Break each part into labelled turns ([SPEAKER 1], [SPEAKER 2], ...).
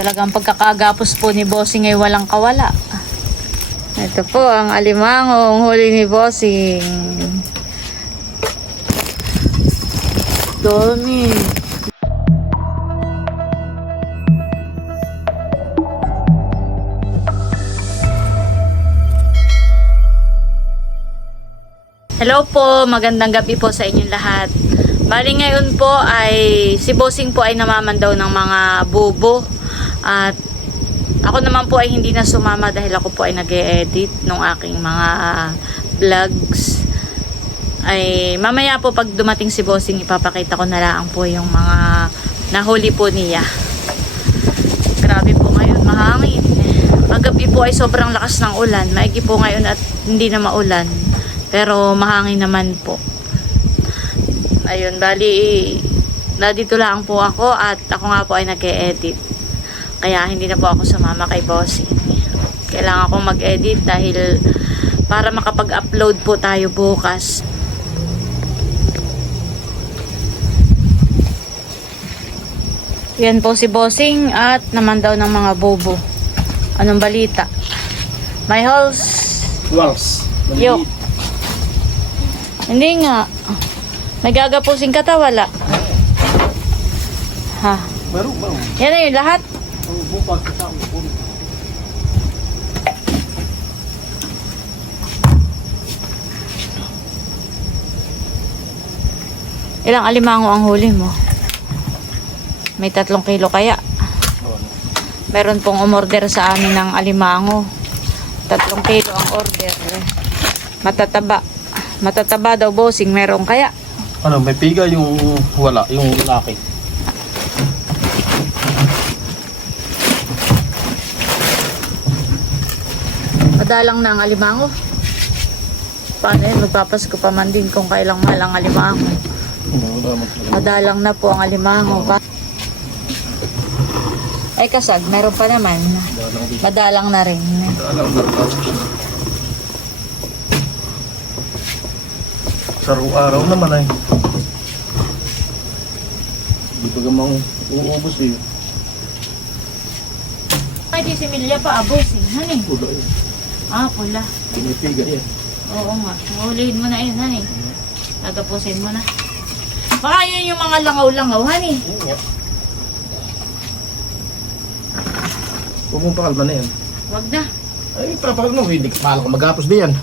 [SPEAKER 1] Talagang pagkakagapos po ni Bossing ay walang kawala. Ito po ang alimangong huli ni Bossing. Dami. Hello po, magandang gabi po sa inyong lahat. Bali ngayon po ay si Bossing po ay namamandaw ng mga bubo at ako naman po ay hindi na sumama dahil ako po ay nag edit ng aking mga vlogs. Ay mamaya po pag dumating si Bossing ipapakita ko na lang po yung mga nahuli po niya. Grabe po ngayon, mahangin. Magabi po ay sobrang lakas ng ulan. Maigi po ngayon at hindi na maulan. Pero mahangin naman po. Ayun, bali, na dito lang po ako at ako nga po ay nag-edit. Kaya hindi na po ako sumama kay Bossing. Kailangan akong mag-edit dahil para makapag-upload po tayo bukas. Yan po si Bossing at naman daw ng mga bobo. Anong balita? My house.
[SPEAKER 2] Wangs.
[SPEAKER 1] Yo. Hindi nga. May gagapusing ka ta, wala. Ha?
[SPEAKER 2] Baro, baro.
[SPEAKER 1] Yan na yun, lahat.
[SPEAKER 2] Ako.
[SPEAKER 1] Ilang alimango ang huli mo? May tatlong kilo kaya. Meron pong umorder sa amin ng alimango. Tatlong kilo ang order. Matataba. Matataba daw bossing. Meron kaya.
[SPEAKER 2] Ano, may piga yung wala, yung laki.
[SPEAKER 1] Madalang na ang alimango. Paano yun? Magpapasko pa man din kung kailang mahal ang alimango. Madalang na po ang alimango. Pa- Ay kasag, meron pa naman. Madalang na rin.
[SPEAKER 2] Sa araw naman ay. Di pa gamang uubos eh.
[SPEAKER 1] Ay, di si Milya pa abosin. Hani?
[SPEAKER 2] Pula eh.
[SPEAKER 1] Ah, pula.
[SPEAKER 2] May piga yan.
[SPEAKER 1] Oo nga. Hulihin mo na yun, hani. Nagapusin mo na. Baka yun yung mga langaw-langaw, hani.
[SPEAKER 2] Yun nga. Huwag mong pakalma na yan.
[SPEAKER 1] Wag na.
[SPEAKER 2] Ay, papakal mo. Hindi ka ka magapos din yan.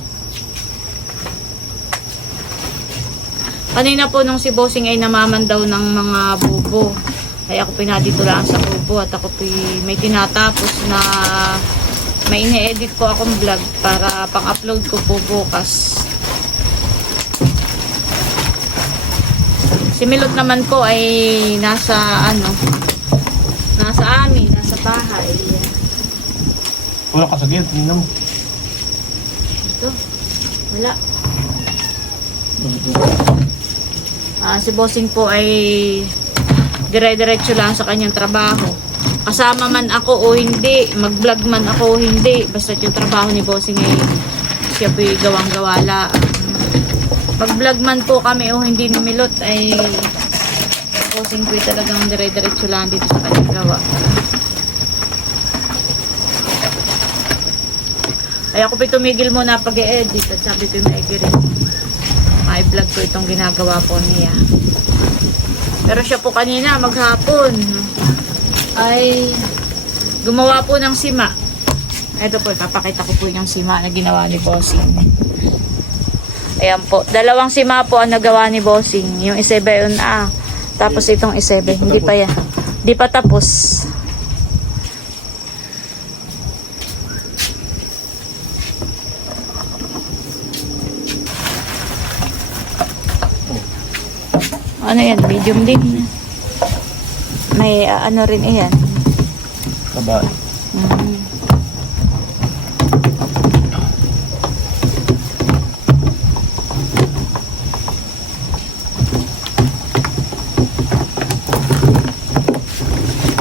[SPEAKER 1] Kanina po nung si Bossing ay namaman daw ng mga bubo. Ay ako pinadito lang sa bubo at ako may tinatapos na may ine-edit po akong vlog para pang-upload ko po bukas. Si Milot naman po ay nasa ano, nasa amin, nasa bahay.
[SPEAKER 2] Wala ka sa gate. Tingnan mo.
[SPEAKER 1] Ito, wala. Ah, si Bossing po ay dire-diretso lang sa kanyang trabaho. Kasama man ako o hindi, mag-vlog man ako o hindi, basta yung trabaho ni Bossing ay siya po gawang-gawa lang. Mag-vlog man po kami o hindi ni Milot ay Bossing po ay talagang dire-diretso lang dito sa kanyang gawa. Ay ako po tumigil muna pag-edit at sabi ko may rin may vlog ko itong ginagawa po niya. Pero siya po kanina maghapon ay gumawa po ng sima. Ito po, papakita ko po yung sima na ginawa ni Bossing. Ayan po, dalawang sima po ang nagawa ni Bossing. Yung isebe yun ah. Tapos itong isebe, hindi pa yan. Hindi pa tapos. Ano yan? Medium din. May ah, ano rin iyan.
[SPEAKER 2] Kaba.
[SPEAKER 1] Mm.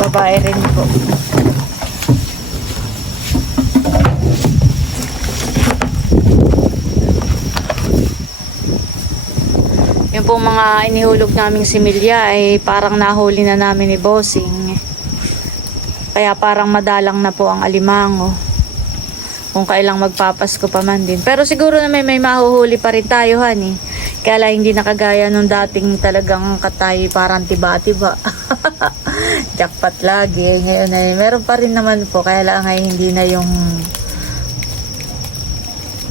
[SPEAKER 1] Babae rin po. Pong mga inihulog naming similya ay parang nahuli na namin ni Bossing. Kaya parang madalang na po ang alimango. Kung kailang magpapasko pa man din. Pero siguro na may, may mahuhuli pa rin tayo, honey. Kaya lang hindi nakagaya nung dating talagang katay parang tiba-tiba. Jackpot lagi. Ngayon ay meron pa rin naman po. Kaya lang ay hindi na yung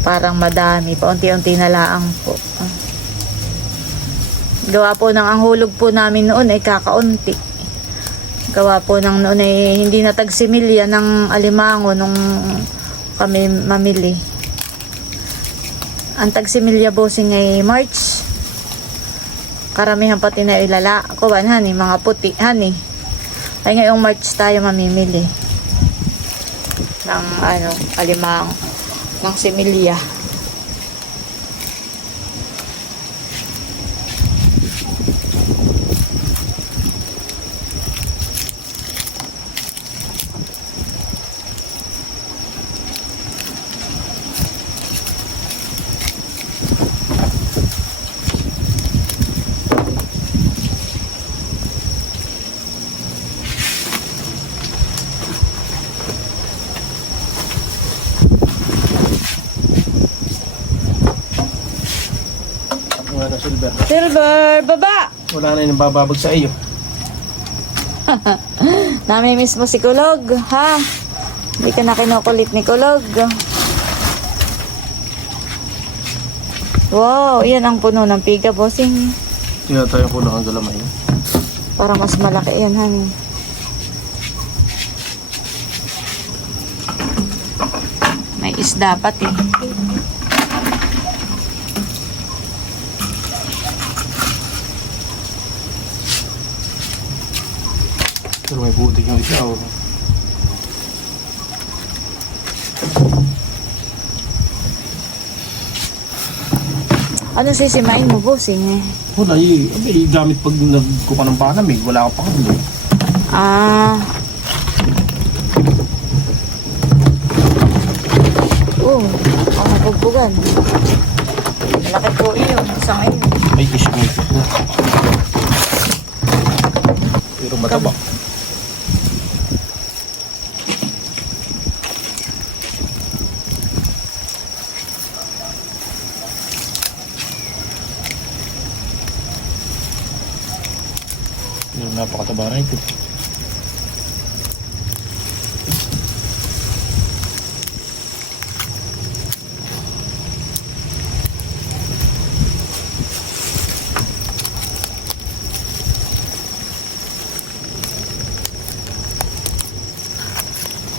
[SPEAKER 1] parang madami. Paunti-unti na laang po. Gawa po ng ang hulog po namin noon ay kakaunti. Gawa po ng noon ay hindi na tagsimilya ng alimango nung kami mamili. Ang tagsimilya bossing ay March. Karamihan pati na ilala. Kuwan hani, mga puti hani. Ay ngayong March tayo mamimili ng ano, alimang ng similya.
[SPEAKER 2] Wala na silver.
[SPEAKER 1] Silver, baba!
[SPEAKER 2] Wala na yung bababag sa iyo.
[SPEAKER 1] Namimiss mo si Kulog, ha? Hindi ka na kinukulit ni Kulog. Wow, yan ang puno ng piga, bossing.
[SPEAKER 2] Tingnan tayo kung ang galamay.
[SPEAKER 1] Para mas malaki yan, honey. May isda pati.
[SPEAKER 2] Pero may putik yung isa. Oh.
[SPEAKER 1] Ano sisimain mo, bossing? Eh?
[SPEAKER 2] Wala, eh, eh, gamit pag nagkuka ng panamig, wala ka pa kami.
[SPEAKER 1] Ah. Oh, ang napugpugan. Malaki po yun. Isang ayun.
[SPEAKER 2] Ay, isang ito. Pero mataba. Pero napakataba na ito.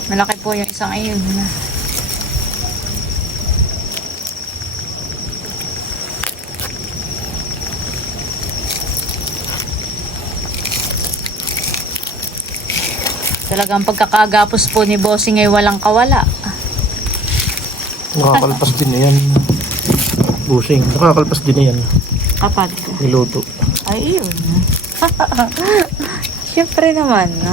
[SPEAKER 1] Malaki po yung isang ayun. Talagang pagkakagapos po ni Bossing ay walang kawala.
[SPEAKER 2] Nakakalpas din na yan. Busing. Nakakalpas din na yan.
[SPEAKER 1] Kapag.
[SPEAKER 2] Niluto.
[SPEAKER 1] Ay, yun. Siyempre naman. No?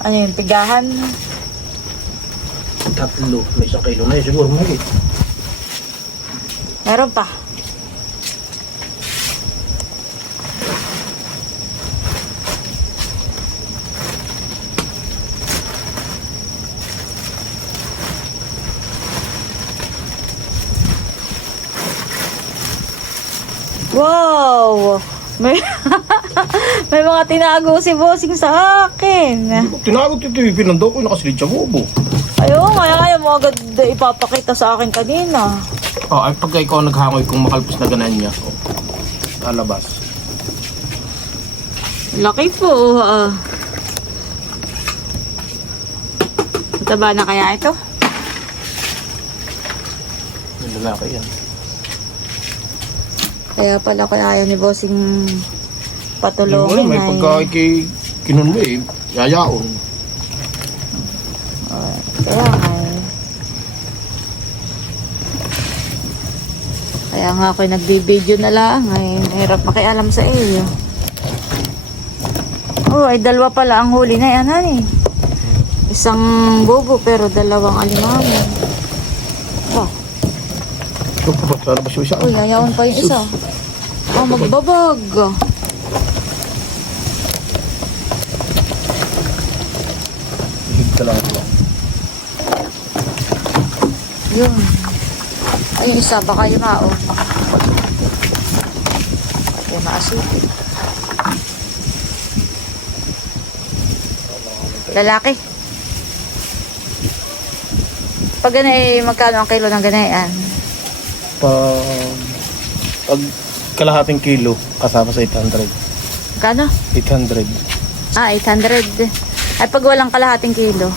[SPEAKER 1] Ano yung tigahan?
[SPEAKER 2] Tatlo. May isang kilo na yun. Siguro mahigit.
[SPEAKER 1] Meron pa. Wow! May, may mga tinago si Bossing sa akin.
[SPEAKER 2] Tinagot ito yung pinando ko. Nakasilid sa bubo.
[SPEAKER 1] Mo agad ipapakita sa akin kanina.
[SPEAKER 2] Oh, ay pagka ikaw naghangoy kung makalpas na ganan niya. Oh, lalabas.
[SPEAKER 1] Laki po. ah. Mataba na kaya ito?
[SPEAKER 2] Lalaki yan.
[SPEAKER 1] Kaya pala kaya ayaw ni Bossing patulungin
[SPEAKER 2] may
[SPEAKER 1] ay...
[SPEAKER 2] pagka kay kinun mo eh, yayaon.
[SPEAKER 1] Kaya nga eh. Kaya nga ako nagbibideo na lang ay mahirap makialam sa iyo. Oh, ay dalawa pala ang huli na yan, honey. Isang bubo pero dalawang alimango. Oh,
[SPEAKER 2] ba? Sana ba siya isa?
[SPEAKER 1] Uy, pa yung isa. Oh, magbabag.
[SPEAKER 2] Higit talaga ito.
[SPEAKER 1] Yun. Ay, isa, baka yung mao. Kaya maasipin. Lalaki. Pag ganay, magkano ang kilo ng ganayan?
[SPEAKER 2] Pag, pag kalahating kilo, kasama sa 800.
[SPEAKER 1] Kano?
[SPEAKER 2] 800.
[SPEAKER 1] Ah, 800. Ay, pag walang kalahating kilo.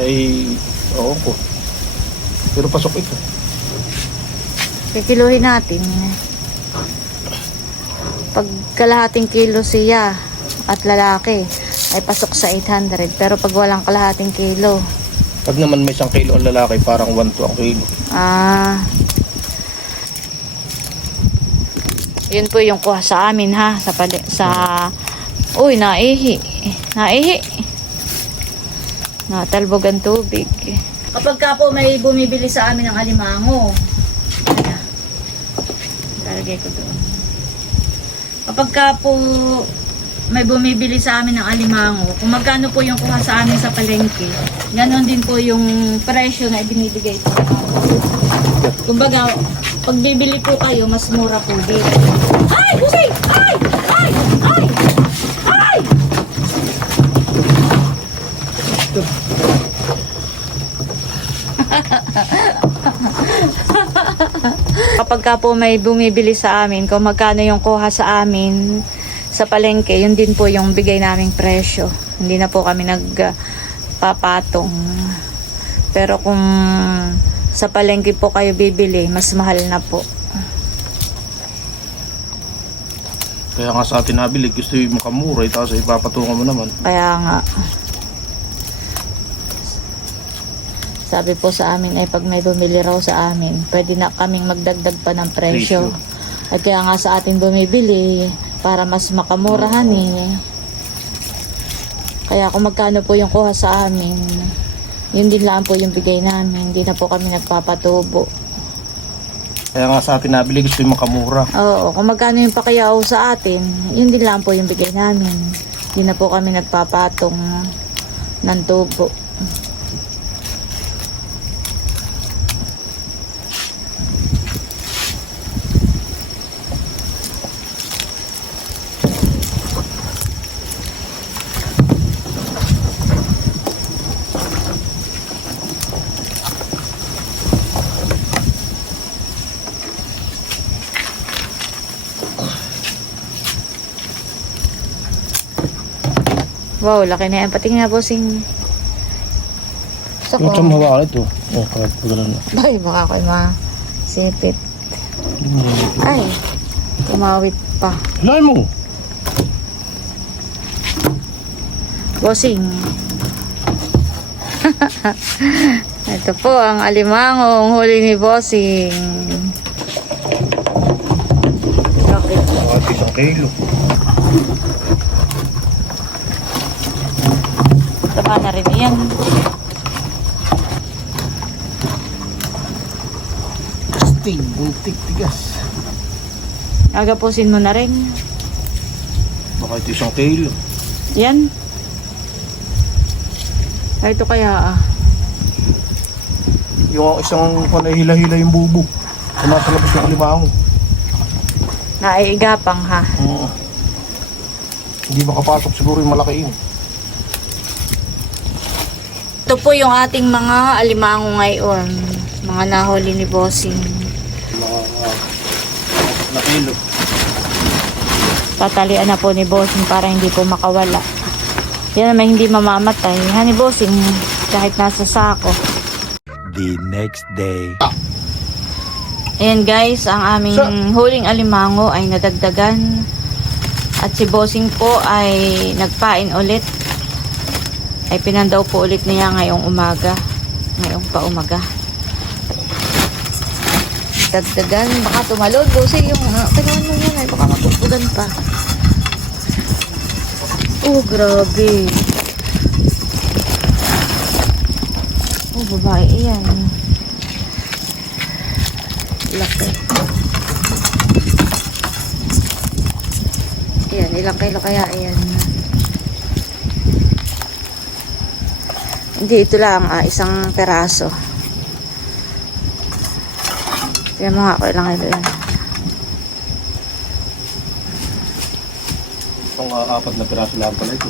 [SPEAKER 2] Ay, oo ko. Pero pasok ito.
[SPEAKER 1] Kikiluhin natin. Pag kalahating kilo siya at lalaki, ay pasok sa 800. Pero pag walang kalahating kilo,
[SPEAKER 2] Pag naman may isang kilo ang lalaki, parang 1 to ang kilo.
[SPEAKER 1] ah... yun po yung kuha sa amin ha, sa pali, sa... Uy, naihi. Naihi. Natalbog ang tubig. Kapag ka po may bumibili sa amin ng alimango. Lalagay ko doon. Kapag ka po may bumibili sa amin ng alimango, kung magkano po yung kuha sa amin sa palengke, ganon din po yung presyo na ibinibigay po. Kumbaga, pag bibili po kayo, mas mura po dito. Ay! Busay! Ay! Ay! Kapag ka po may bumibili sa amin, kung magkano yung kuha sa amin sa palengke, yun din po yung bigay naming presyo. Hindi na po kami nagpapatong. Pero kung sa palengke po kayo bibili, mas mahal na po.
[SPEAKER 2] Kaya nga sa atin nabili, gusto yung makamura, eh, tapos ipapatungan mo naman.
[SPEAKER 1] Kaya nga. Sabi po sa amin ay pag may bumili raw sa amin, pwede na kaming magdagdag pa ng presyo. At kaya nga sa atin bumibili para mas makamurahan eh. Kaya kung magkano po yung kuha sa amin, yun din lang po yung bigay namin. Hindi na po kami nagpapatubo.
[SPEAKER 2] Kaya nga sa atin nabili, gusto yung makamura.
[SPEAKER 1] Oo, kung magkano yung pakiyaw sa atin, yun din lang po yung bigay namin. Hindi na po kami nagpapatong ng tubo. Wow, laki na yan. Patingin na bossing. Gusto ko.
[SPEAKER 2] Huwag siyang hawakan ito. Oh, kahit pagalan na.
[SPEAKER 1] Ay, baka ako'y masipit. Ay, tumawit pa.
[SPEAKER 2] Hilahin mo!
[SPEAKER 1] Bossing. Ito po ang alimangong huli ni Bossing. Bakit?
[SPEAKER 2] Kahit isang kilo.
[SPEAKER 1] Taba na rin yan.
[SPEAKER 2] Astig, buntik, tigas.
[SPEAKER 1] Agapusin mo na rin.
[SPEAKER 2] Baka ito isang kilo.
[SPEAKER 1] Yan. Ay, ito kaya ah.
[SPEAKER 2] Yung isang panay hila-hila yung bubo. Sa nasa labas ng alimango.
[SPEAKER 1] Naiigapang ha.
[SPEAKER 2] Oo. Hindi makapasok siguro yung malaki yun.
[SPEAKER 1] Ito po yung ating mga alimango ngayon. Mga nahuli ni Bossing.
[SPEAKER 2] Mga na kilo.
[SPEAKER 1] Tatalian na po ni Bossing para hindi po makawala. Yan naman hindi mamamatay. Ha ni Bossing, kahit nasa sako.
[SPEAKER 3] the next day.
[SPEAKER 1] Ayan guys, ang aming huling alimango ay nadagdagan. At si Bossing po ay nagpain ulit. Ay pinandaw po ulit niya ngayong umaga. Ngayong pa umaga. Dagdagan, baka tumalon. Bossing, yung tingnan mo yan ay baka matutugan pa. Oh, grabe. Oh, babae yan. Laki. Ayan, ilang kilo kaya ayan. Hindi, ito lang, ah, isang peraso. Nga ako ilang kilo yan.
[SPEAKER 2] Itong uh, apat na piraso lang pala ito.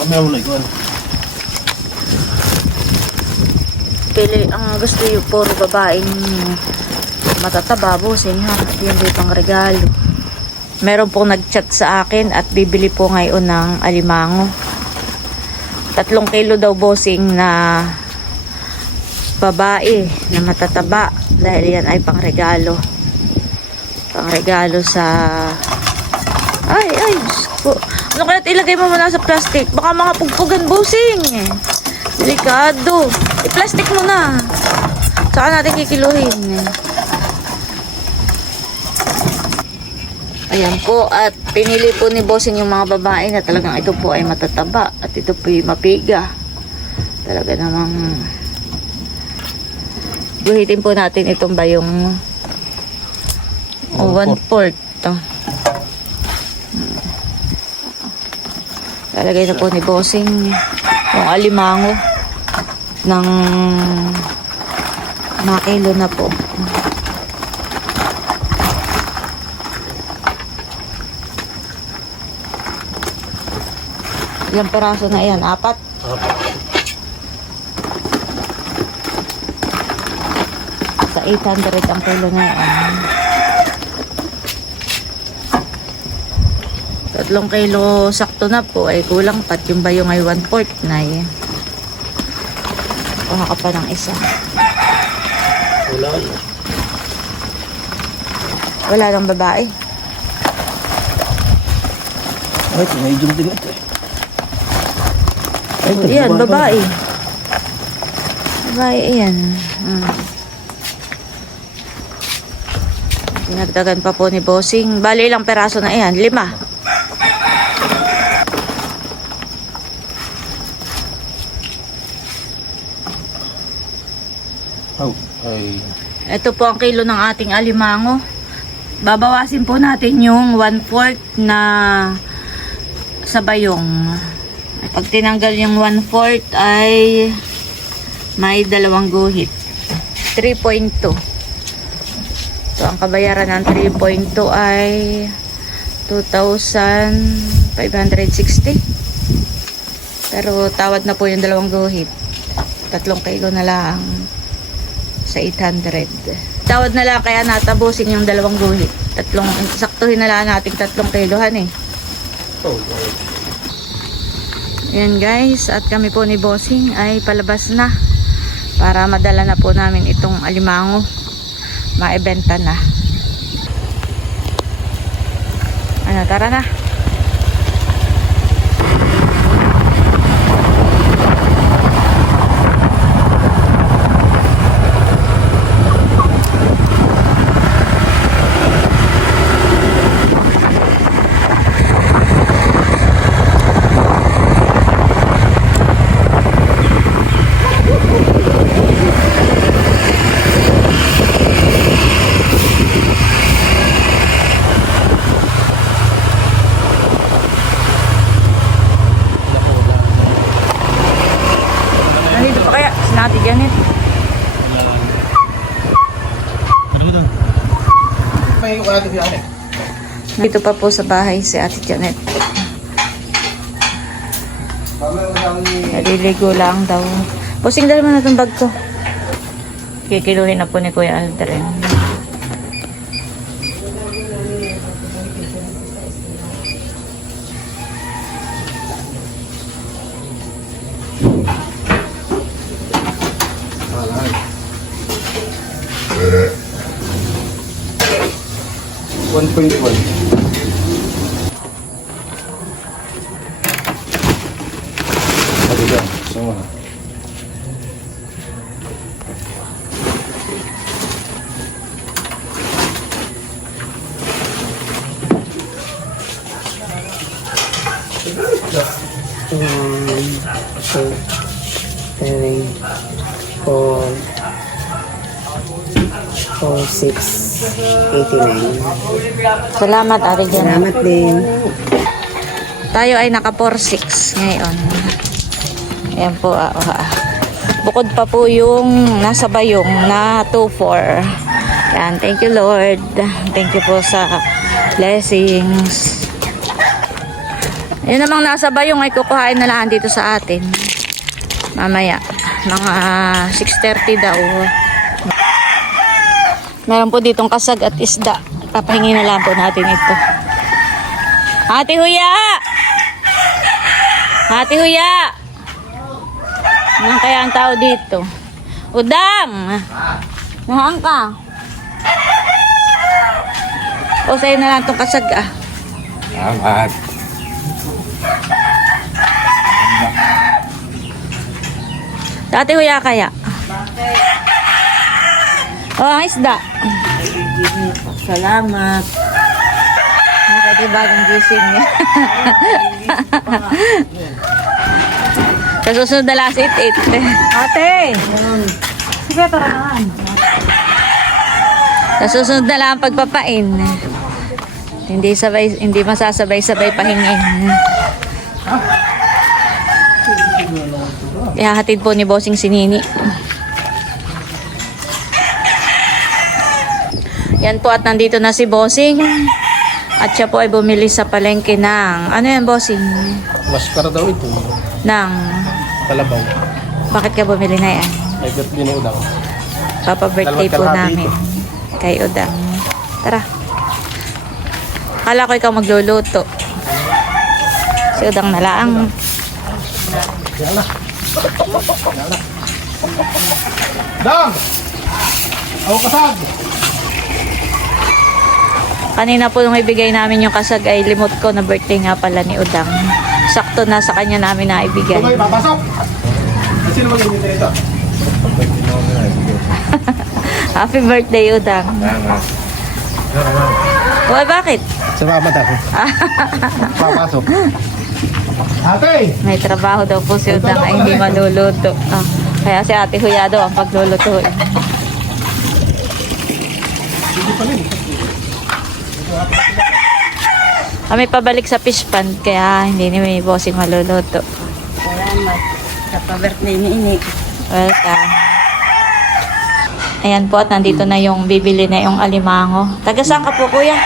[SPEAKER 2] Mamaya mo na ikaw. ano?
[SPEAKER 1] Pili, ang gusto yung puro babaeng matataba, busing ha. At yun pang regalo. Meron pong nag-chat sa akin at bibili po ngayon ng alimango. Tatlong kilo daw bossing na babae na matataba dahil yan ay pang regalo. Pang regalo sa... Ay, ay, ko. Ano kaya ilagay mo muna sa plastic? Baka mga pugpugan busing. Delikado. I-plastic mo na. Saka natin kikiluhin. Ayan po. At pinili po ni Bossing yung mga babae na talagang ito po ay matataba. At ito po ay mapiga. Talaga namang guhitin po natin itong ba yung one fourth. Oh. Lalagay na po ni Bossing yung alimango ng mga kilo na po. Ilang peraso na yan? Apat? Sa 800 ang kilo na yan. Tatlong kilo sakto na po ay kulang pat yung bayong ay 1 fourth na eh. Kuha ka pa ng isa.
[SPEAKER 2] Wala.
[SPEAKER 1] Wala nang babae.
[SPEAKER 2] Ay, medium din ito eh. Ito,
[SPEAKER 1] Yan,
[SPEAKER 2] baba-
[SPEAKER 1] babae. Babae, yan. Hmm. Dinagdagan pa po ni Bossing. Bali ilang peraso na yan? Lima.
[SPEAKER 2] Oh, ay.
[SPEAKER 1] Ito po ang kilo ng ating alimango. Babawasin po natin yung 1 fourth na sa bayong. Pag tinanggal yung 1 fourth ay may dalawang guhit. 3.2. So, ang kabayaran ng 3.2 ay 2,560. Pero tawad na po yung dalawang guhit. Tatlong kilo na lang sa 800. Tawad na lang kaya natabusin yung dalawang guhit. Tatlong, saktuhin na lang natin tatlong kilohan eh.
[SPEAKER 2] Oh,
[SPEAKER 1] Yan guys, at kami po ni Bossing ay palabas na para madala na po namin itong alimango. Maibenta na. Ano, tara na. Nandito pa kaya? Sinati Janet.
[SPEAKER 2] Ano mo doon? May wala din yan eh.
[SPEAKER 1] Dito pa po sa bahay si Ate Janet. Naliligo lang daw. Pusing dali mo na itong bag ko. Kikiluhin na po ni Kuya Aldrin.
[SPEAKER 2] One point one.
[SPEAKER 1] Salamat, Ate Jen.
[SPEAKER 4] Salamat din.
[SPEAKER 1] Tayo ay naka 4-6 ngayon. Ayan po. ah, ah. Bukod pa po yung nasa bayong na 2-4. Yan. Thank you, Lord. Thank you po sa blessings. Yun namang nasa bayong ay kukuhain na lang dito sa atin. Mamaya. Mga 6.30 daw. Meron po ditong kasag at isda. Papahingi na lang po natin ito. Ate Huya! Ate Huya! Ano kaya ang tao dito? Udang! Nahaan ka? O sa'yo na lang itong kasag ah.
[SPEAKER 2] Salamat.
[SPEAKER 1] Sa Ate Huya kaya? O, ang isda.
[SPEAKER 4] Salamat.
[SPEAKER 1] Nakati bagong gising niya. Sa susunod na last 8-8.
[SPEAKER 4] Ate!
[SPEAKER 1] Sige, tara naman. Sa susunod na lang ang pagpapain. Hindi sabay, hindi masasabay-sabay pahingin. Ihahatid po ni Bossing si Nini. Yan po at nandito na si Bossing. At siya po ay bumili sa palengke ng, ano yan Bossing?
[SPEAKER 2] Maskara daw ito.
[SPEAKER 1] Ng,
[SPEAKER 2] Kalabaw.
[SPEAKER 1] bakit ka bumili na yan?
[SPEAKER 2] May gat din yung daw.
[SPEAKER 1] Papa birthday
[SPEAKER 2] Dalawat
[SPEAKER 1] po namin. Kay Udang. Tara. Kala ko ikaw magluluto. Si Udang na lang.
[SPEAKER 2] Dam! Ako kasag!
[SPEAKER 1] Kanina po nung ibigay namin yung kasag ay limot ko na birthday nga pala ni Udang. Sakto na sa kanya namin na ibigay.
[SPEAKER 2] Okay, papasok! Sino mag-ibig ito?
[SPEAKER 1] Happy birthday, Udang. Uy, bakit?
[SPEAKER 2] Salamat ako. Papasok. Ate!
[SPEAKER 1] May trabaho daw po si Udang ay hindi maluluto. Ah, kaya si Ate Huya daw ang paglulutuin. Kami pabalik sa fish pond kaya hindi ni may bossing maluluto.
[SPEAKER 4] Salamat. Sa pa-birthday ni Ini.
[SPEAKER 1] Welcome. Ayan po at nandito na yung bibili na yung alimango. Taga saan ka po kuya?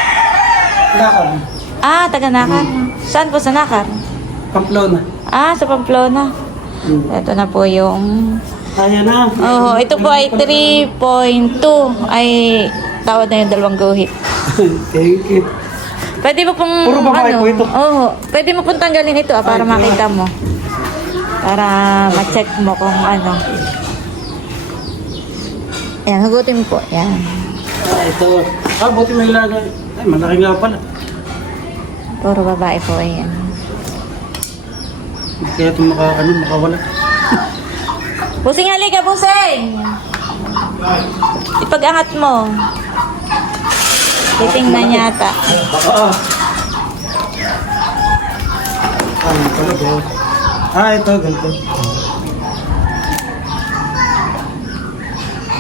[SPEAKER 4] Lakad.
[SPEAKER 1] Ah, taga Nakar. Saan po sa Nakar?
[SPEAKER 4] Pamplona.
[SPEAKER 1] Ah, sa Pamplona. Ito na po yung...
[SPEAKER 4] Kaya na.
[SPEAKER 1] Oh, ito po ay 3.2. Ay, tawad na yung dalawang guhit.
[SPEAKER 4] Thank you.
[SPEAKER 1] Pwede mo pong...
[SPEAKER 4] Puro babae po ito.
[SPEAKER 1] Oo. pwede mo pong tanggalin ito ah, para makita mo. Para ma-check mo kung ano. Ayan, hugutin mo po. Yan.
[SPEAKER 4] Ah, ito. Ah, buti may lagay. Ay, malaki nga pala.
[SPEAKER 1] Puro babae po. Ayan.
[SPEAKER 4] Kaya ito maka, ano, makawala.
[SPEAKER 1] Busing halika, busing! Ipag-angat mo. Titingnan yata.
[SPEAKER 4] Baka ah. Ito, ganito.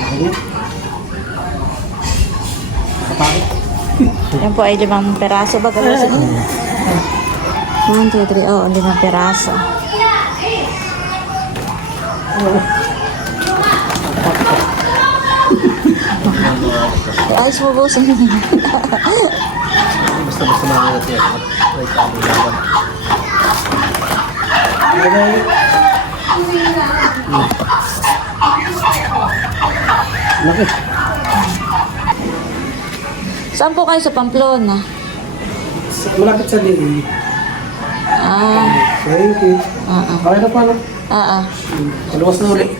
[SPEAKER 4] Ano?
[SPEAKER 1] Yan po ay limang peraso ba? Galasin? One, two, three. Oo, limang peraso. Ayos mo busing.
[SPEAKER 2] Basta-basta mga natin yan. May tamo laban.
[SPEAKER 4] Laki.
[SPEAKER 1] Saan po kayo sa Pamplona?
[SPEAKER 4] Malapit sa liin.
[SPEAKER 1] Ah,
[SPEAKER 4] Thank you.
[SPEAKER 1] ah, ah.
[SPEAKER 4] Okay na pa, no?
[SPEAKER 1] ah, ah.
[SPEAKER 4] Kaluwas na ulit.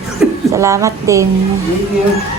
[SPEAKER 1] Salamat din.
[SPEAKER 4] Thank you.